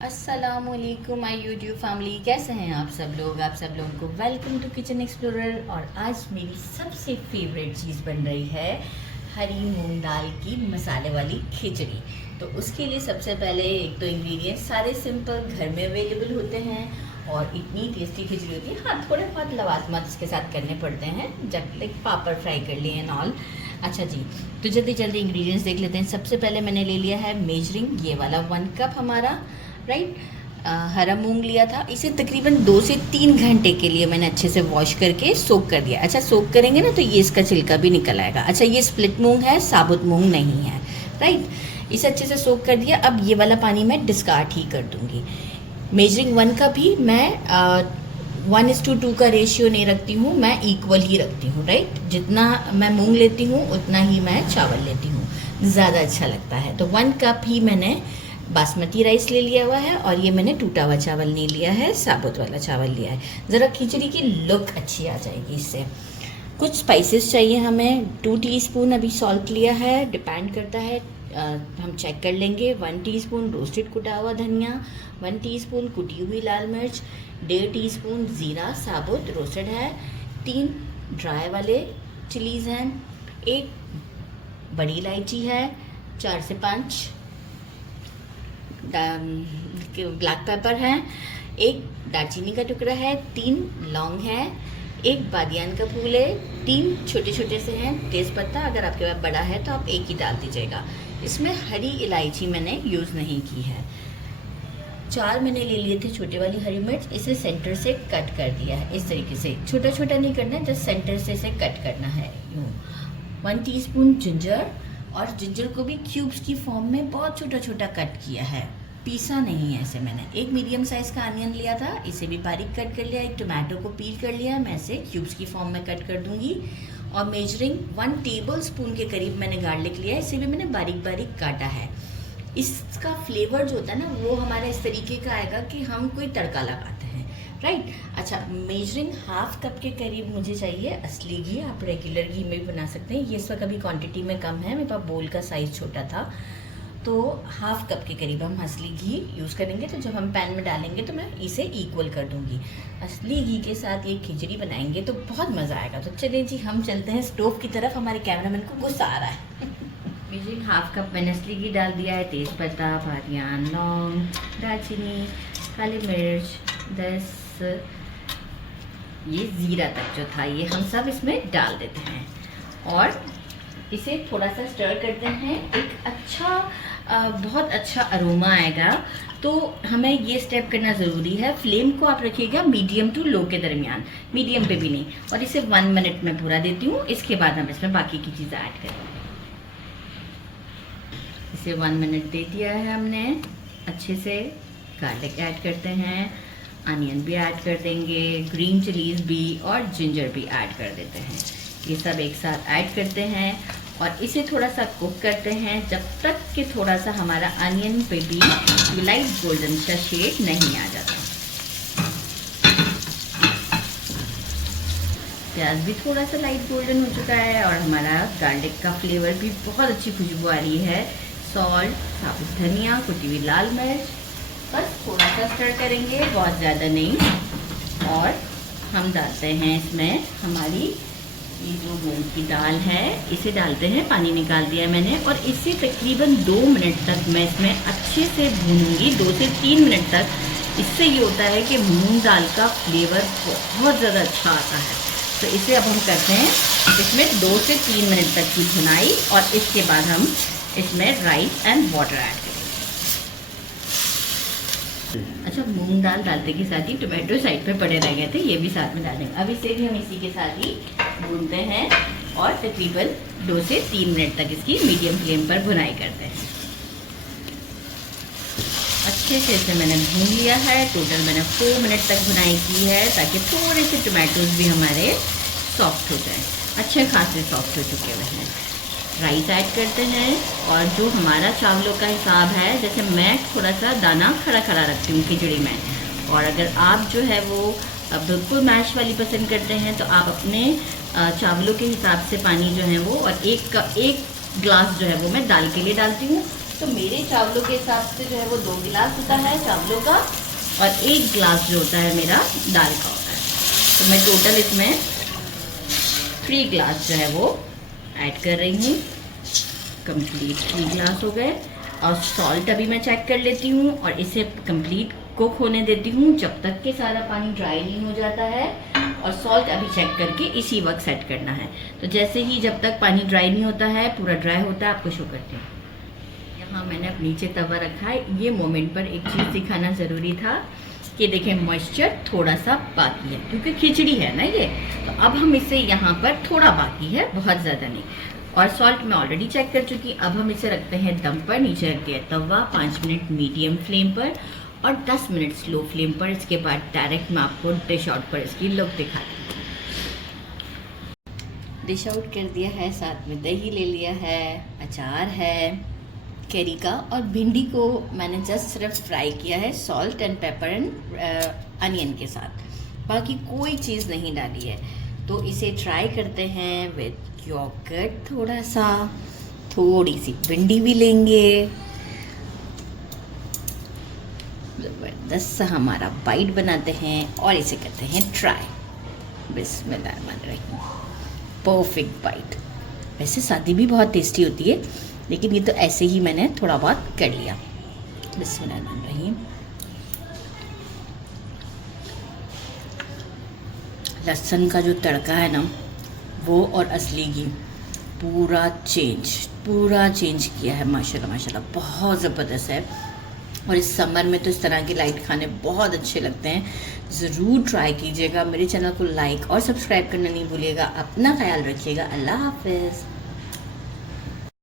अस्सलामुअलैकुम my YouTube family, कैसे हैं आप सब लोगों को वेलकम टू किचन एक्सप्लोरर। और आज मेरी सबसे फेवरेट चीज़ बन रही है हरी मूंग दाल की मसाले वाली खिचड़ी। तो उसके लिए सबसे पहले एक तो इंग्रेडिएंट्स सारे सिंपल घर में अवेलेबल होते हैं और इतनी टेस्टी खिचड़ी होती है। हाँ, थोड़े बहुत लवाजमत इसके साथ करने पड़ते हैं, जब लाइक पापड़ फ्राई कर लिए एंड ऑल। अच्छा जी, तो जल्दी जल्दी इंग्रेडिएंट्स देख लेते हैं। सबसे पहले मैंने ले लिया है मेजरिंग, ये वाला 1 कप हमारा, राइट। हरा मूंग लिया था, इसे तकरीबन 2 से 3 घंटे के लिए मैंने अच्छे से वॉश करके सोक कर दिया। अच्छा, सोक करेंगे ना तो ये इसका छिलका भी निकल आएगा। अच्छा, ये स्प्लिट मूंग है, साबुत मूंग नहीं है, राइट। इसे अच्छे से सोक कर दिया। अब ये वाला पानी मैं डिस्कार्ड ही कर दूंगी। मेजरिंग 1 कप ही मैं 1:2 का रेशियो नहीं रखती हूँ, मैं इक्वल ही रखती हूँ, राइट। जितना मैं मूंग लेती हूँ उतना ही मैं चावल लेती हूँ, ज़्यादा अच्छा लगता है। तो 1 कप ही मैंने बासमती राइस ले लिया हुआ है और ये मैंने टूटा हुआ चावल नहीं लिया है, साबुत वाला चावल लिया है। ज़रा खिचड़ी की लुक अच्छी आ जाएगी इससे। कुछ स्पाइसेस चाहिए हमें। 2 टीस्पून अभी सॉल्ट लिया है, डिपेंड करता है, हम चेक कर लेंगे। 1 टीस्पून रोस्टेड कुटा हुआ धनिया, 1 टीस्पून कुटी हुई लाल मिर्च, 1.5 टीस्पून ज़ीरा साबुत रोस्टेड है, 3 ड्राई वाले चिलीज़ हैं, 1 बड़ी इलायची है, 4 से 5 ब्लैक पेपर है, 1 दालचीनी का टुकड़ा है, 3 लौंग है, 1 बादियान का फूल है, 3 छोटे छोटे से हैं तेज़पत्ता। अगर आपके पास बड़ा है तो आप 1 ही डाल दीजिएगा। इसमें हरी इलायची मैंने यूज़ नहीं की है। 4 मैंने ले लिए थे छोटे वाली हरी मिर्च, इसे सेंटर से कट कर दिया है इस तरीके से। छोटा छोटा नहीं करना है, जस्ट सेंटर से इसे कट करना है यूँ। 1 टीस्पून जिंजर, और जिंजर को भी क्यूब्स की फॉर्म में बहुत छोटा छोटा कट किया है, पीसा नहीं है इसे मैंने। 1 मीडियम साइज़ का अनियन लिया था, इसे भी बारीक कट कर लिया। 1 टोमेटो को पील कर लिया, मैं इसे क्यूब्स की फॉर्म में कट कर दूंगी। और मेजरिंग 1 टेबल स्पून के करीब मैंने गार्लिक लिया है, इसे भी मैंने बारीक बारीक काटा है। इसका फ्लेवर जो होता है ना वो हमारा इस तरीके का आएगा कि हम कोई तड़का लगाते हैं, राइट। अच्छा, मेजरिंग 1/2 कप के करीब मुझे चाहिए असली घी। आप रेगुलर घी में भी बना सकते हैं, ये इस वक्त अभी क्वांटिटी में कम है, मेरे पास बोल का साइज़ छोटा था, तो 1/2 कप के करीब हम असली घी यूज़ करेंगे। तो जब हम पैन में डालेंगे तो मैं इसे इक्वल कर दूंगी। असली घी के साथ ये खिचड़ी बनाएंगे तो बहुत मज़ा आएगा। तो चलिए जी, हम चलते हैं स्टोव की तरफ, हमारे कैमरामैन को गुस्सा आ रहा है। मेजरिंग 1/2 कप मैंने असली घी डाल दिया है। तेज़पत्ता, बादियान, लौंग, दालचीनी, काली मिर्च, 10 ये ज़ीरा तक जो था ये हम सब इसमें डाल देते हैं और इसे थोड़ा सा स्टर करते हैं। एक अच्छा बहुत अच्छा अरोमा आएगा, तो हमें ये स्टेप करना ज़रूरी है। फ्लेम को आप रखिएगा मीडियम टू लो के दरमियान, मीडियम पे भी नहीं। और इसे 1 मिनट में पूरा देती हूँ, इसके बाद हम इसमें बाकी की चीज़ें ऐड करेंगे। इसे 1 मिनट दे दिया है हमने अच्छे से। गार्लिक ऐड करते हैं, अनियन भी ऐड कर देंगे, ग्रीन चिलीज़ भी और जिंजर भी ऐड कर देते हैं। ये सब एक साथ ऐड करते हैं और इसे थोड़ा सा कुक करते हैं जब तक कि थोड़ा सा हमारा अनियन पे भी लाइट गोल्डन सा शेड नहीं आ जाता। प्याज भी थोड़ा सा लाइट गोल्डन हो चुका है और हमारा गार्लिक का फ्लेवर भी बहुत अच्छी खुशबू आ रही है। सॉल्ट, साबुत धनिया, कुटी हुई लाल मिर्च, बस थोड़ा सा स्टर करेंगे, बहुत ज़्यादा नहीं। और हम डालते हैं इसमें हमारी ये जो मूंग की दाल है, इसे डालते हैं। पानी निकाल दिया है मैंने और इसे तकरीबन 2 मिनट तक मैं इसमें अच्छे से भूनूंगी, 2 से 3 मिनट तक। इससे ये होता है कि मूंग दाल का फ्लेवर बहुत ज़्यादा अच्छा आता है। तो इसे अब हम करते हैं इसमें 2 से 3 मिनट तक की भुनाई और इसके बाद हम इसमें राइस एंड वाटर ऐड करेंगे। अच्छा, मूंग दाल डालते के साथ ही टोमेटो साइड पे पड़े रह गए थे, ये भी साथ में डालेंगे। अब इसे भी हम इसी के साथ ही भूनते हैं और तकरीबन 2 से 3 मिनट तक इसकी मीडियम फ्लेम पर भुनाई करते हैं। अच्छे से इसे मैंने भून लिया है। टोटल मैंने 4 मिनट तक भुनाई की है ताकि थोड़े से टोमेटोज भी हमारे सॉफ्ट हो जाएं। अच्छे खासे सॉफ्ट हो चुके हुए हैं। राइस ऐड करते हैं और जो हमारा चावलों का हिसाब है, जैसे मैं थोड़ा सा दाना खड़ा खड़ा रखती हूँ खिचड़ी में, और अगर आप जो है वो बिल्कुल मैश वाली पसंद करते हैं तो आप अपने चावलों के हिसाब से पानी जो है वो, और एक ग्लास जो है वो मैं दाल के लिए डालती हूँ तो मेरे चावलों के हिसाब से जो है वो 2 गिलास होता है चावलों का, और 1 गिलास जो होता है मेरा दाल का होता है। तो मैं टोटल इसमें 3 गिलास जो है वो ऐड कर रही हूँ। कंप्लीट 3 गिलास हो गए। और सॉल्ट अभी मैं चेक कर लेती हूँ और इसे कंप्लीट कुक होने देती हूँ जब तक कि सारा पानी ड्राई नहीं हो जाता है। और सॉल्ट अभी चेक करके इसी वक्त सेट करना है। तो जैसे ही जब तक पानी ड्राई नहीं होता है, पूरा ड्राई होता है, आपको शो करते हैं। यहाँ मैंने अब नीचे तवा रखा है। ये मोमेंट पर एक चीज़ दिखाना ज़रूरी था कि देखें मॉइस्चर थोड़ा सा बाकी है, क्योंकि खिचड़ी है ना ये। तो अब हम इसे यहाँ पर थोड़ा बाकी है, बहुत ज़्यादा नहीं। और सॉल्ट मैं ऑलरेडी चेक कर चुकी। अब हम इसे रखते हैं दम पर। नीचे रख दिया तवा, 5 मिनट मीडियम फ्लेम पर और 10 मिनट स्लो फ्लेम पर। इसके बाद डायरेक्ट मैं आपको डिश आउट पर इसकी लुक दिखाती हूँ। डिश आउट कर दिया है, साथ में दही ले लिया है, अचार है कैरी का, और भिंडी को मैंने जस्ट सिर्फ फ्राई किया है salt and paper and onion के साथ, बाकी कोई चीज़ नहीं डाली है। तो इसे ट्राई करते हैं विद योगर्ट। थोड़ा सा, थोड़ी सी भिंडी भी लेंगे। जबरदस्त सा हमारा बाइट बनाते हैं और इसे करते हैं ट्राई। बिस्मिल्लाहिर्रहमानिर्रहीम। Perfect bite. वैसे सादी भी बहुत टेस्टी होती है, लेकिन ये तो ऐसे ही मैंने थोड़ा बहुत कर लिया। बिस्मिल्लाहिर्रहमानिर्रहीम। लहसुन का जो तड़का है ना, वो और असली घी पूरा चेंज किया है। माशाल्लाह माशाल्लाह, बहुत ज़बरदस्त है। और इस समर में तो इस तरह के लाइट खाने बहुत अच्छे लगते हैं। ज़रूर ट्राई कीजिएगा। मेरे चैनल को लाइक और सब्सक्राइब करना नहीं भूलिएगा। अपना ख्याल रखिएगा। अल्लाह हाफ़िज़।